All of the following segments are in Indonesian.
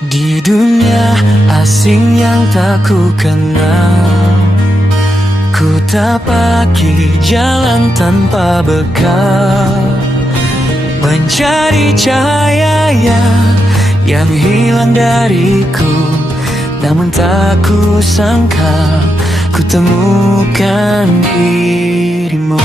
Di dunia asing yang tak ku kenal, ku tapaki jalan tanpa bekal, mencari cahaya yang hilang dariku. Namun tak ku sangka ku temukan dirimu.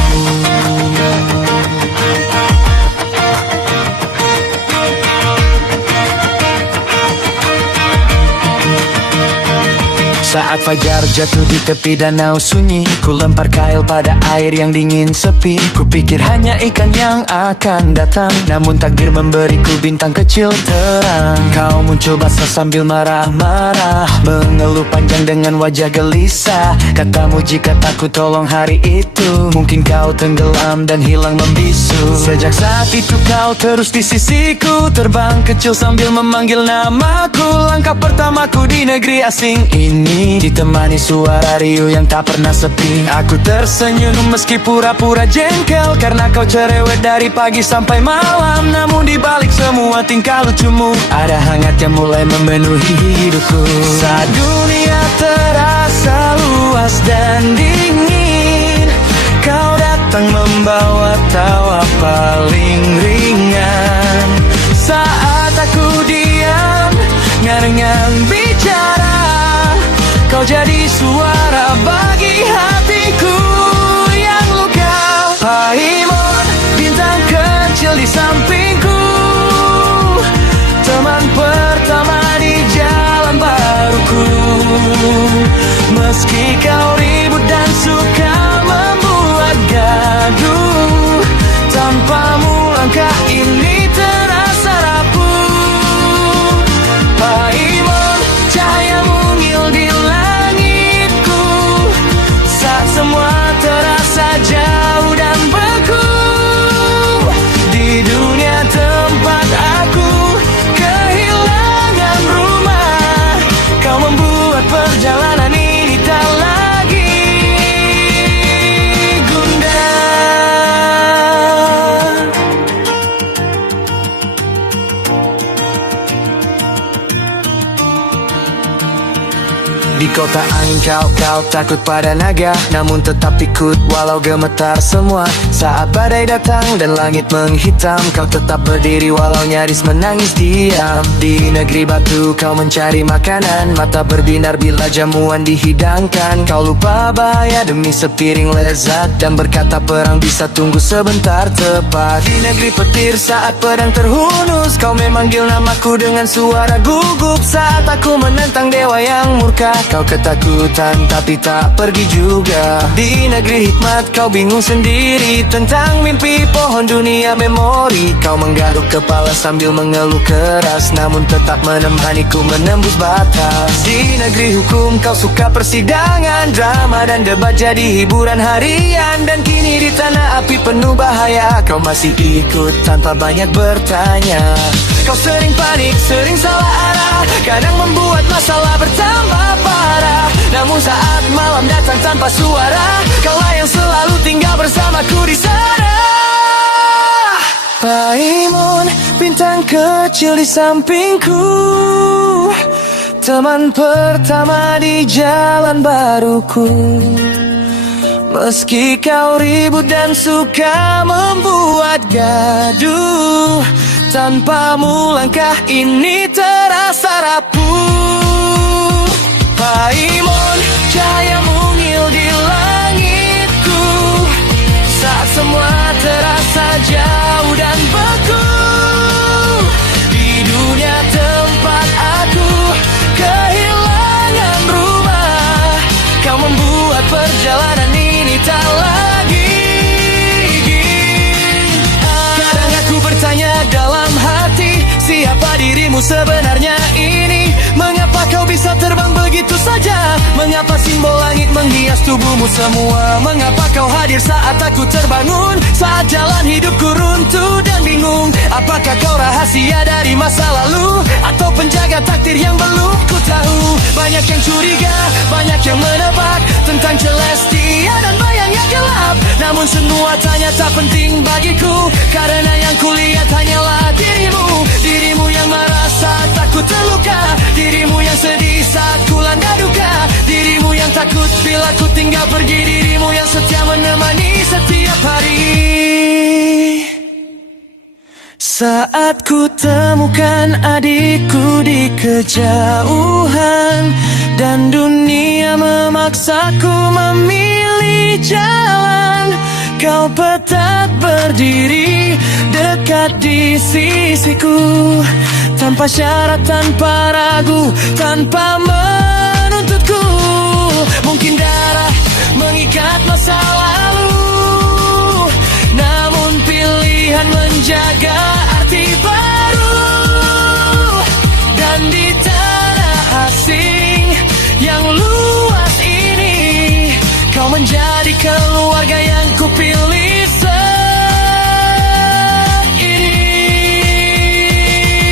Saat fajar jatuh di tepi danau sunyi, ku lempar kail pada air yang dingin sepi. Ku pikir hanya ikan yang akan datang, namun takdir memberiku bintang kecil terang. Kau muncul basah sambil marah-marah, mengeluh panjang dengan wajah gelisah. Katamu jika tak ku tolong hari itu, mungkin kau tenggelam dan hilang membisu. Sejak saat itu kau terus di sisiku, terbang kecil sambil memanggil namaku. Langkah pertamaku di negeri asing ini, ditemani suara riuh yang tak pernah sepi. Aku tersenyum meski pura-pura jengkel, karena kau cerewet dari pagi sampai malam. Namun di balik semua tingkah lucumu, ada hangat yang mulai memenuhi hidupku. Saat dunia terasa luas dan dingin, kau datang membawa tawa paling ringan. Saat aku diam, ngarang bicara, kau jadi suara bagi hatiku yang luka. Paimon, bintang kecil di sampingku, teman pertama di jalan baruku. Meski kau ribut dan suka membuat gaduh, tanpamu langkah ini terasa rapuh. Paimon, cahayamu ngil di langitku, saat semua terasa jauh dan beku. Di dunia tempat aku kehilangan rumah, kau membuat perjalanan ini tak lagi gundah. Di kota angin kau takut pada naga, namun tetap ikut walau gemetar semua. Saat badai datang dan langit menghitam, kau tetap berdiri walau nyaris menangis diam. Di negeri batu kau mencari makanan, mata berbinar bila jamuan dihidangkan. Kau lupa bahaya demi sepiring lezat, dan berkata perang bisa tunggu sebentar. Tepat di negeri petir saat pedang terhunus, kau memanggil namaku dengan suara gugup. Saat aku menentang dewa yang murka, kau ketakutan tapi tak pergi juga. Di negeri hikmat kau bingung sendiri tentang mimpi pohon dunia memori. Kau menggaruk kepala sambil mengeluh keras, namun tetap menemaniku menembus batas. Di negeri hukum kau suka persidangan, drama dan debat jadi hiburan harian. Dan kini di tanah api penuh bahaya, kau masih ikut tanpa banyak bertanya. Kau sering panik, sering salah arah, kadang membuat masalah bertambah parah. Namun saat malam datang tanpa suara, kaulah yang selalu tinggal bersamaku di sana. Paimon, bintang kecil di sampingku, teman pertama di jalan baruku. Meski kau ribut dan suka membuat gaduh, tanpamu langkah ini terasa rapuh. Paimon, cahayamu ngil di langitku, saat semua terasa jauh dan beku. Di dunia tempat aku kehilangan rumah, kau membuat perjalanan ini tak lagi. Kadang aku bertanya dalam hati, siapa dirimu sebenarnya ini? Mengapa kau bisa terbang begitu saja? Mengapa simbol langit menghias tubuhmu semua? Mengapa kau hadir saat aku terbangun, saat jalan hidupku runtuh dan bingung? Apakah kau rahasia dari masa lalu, atau penjaga takdir yang belum ku tahu? Banyak yang curiga, banyak yang menebak tentang Celestia dan bayang yang gelap. Namun semua tanya tak penting bagiku, karena yang kulihat hanyalah dirimu. Dirimu yang merasa takut terluka, takut bila ku tinggal pergi, dirimu yang setia menemani setiap hari. Saat ku temukan adikku di kejauhan, dan dunia memaksaku memilih jalan, kau tetap berdiri dekat di sisiku, tanpa syarat, tanpa ragu, tanpa menuntutku. Mungkin darah mengikat masa lalu, namun pilihan menjaga arti baru. Dan di tanah asing yang luas ini, kau menjadi keluarga yang kupilih seini.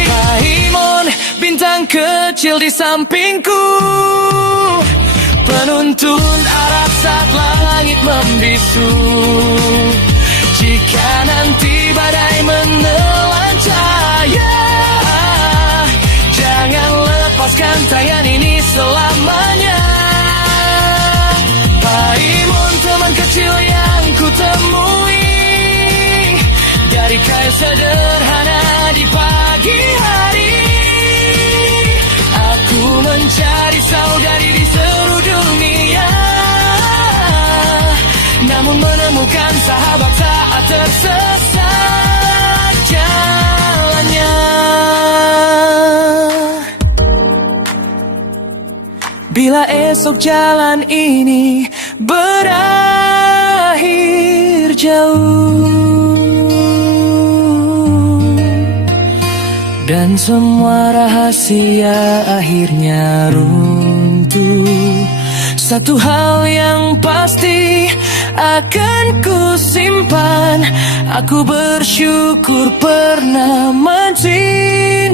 Paimon, bintang kecil di sampingku, penuntun arah saat langit membisu. Jika nanti badai menelan cahaya, jangan lepaskan tangan ini selamanya. Paimon, teman kecil yang ku temui dari kayu sederhana di pagi hari. Aku mencari saudari di seluruh dunia, namun menemukan sahabat saat tersesat jalannya. Bila esok jalan ini berakhir jauh, dan semua rahasia akhirnya runtuh, satu hal yang pasti akan ku simpan, aku bersyukur pernah mencintaimu.